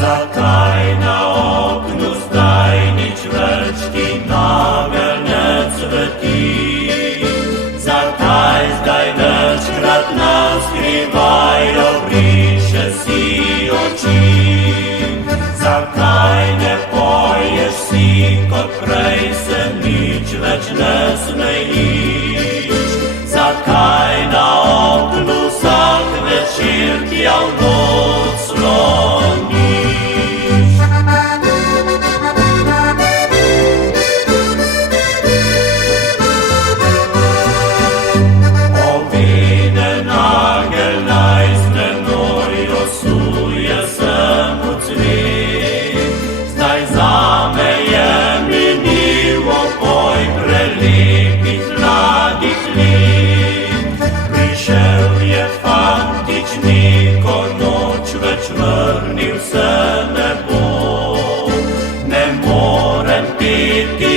Zakaj na oknu zdaj nič več ti nageljne cveti? Zakaj zdaj večkrat nas skrivajo briše si oči? Zakaj ne poješ si, kot prej se nič več ne smejiš? Zakaj na oknu vsak večer tja v noč sloniš? Oviden angel naj z menoj osuje sem v cvet. Zdaj zame je minilo boj prelepih mladih let. Prišel je fantič, neko noč več vrnil se ne bo. Ne morem peti,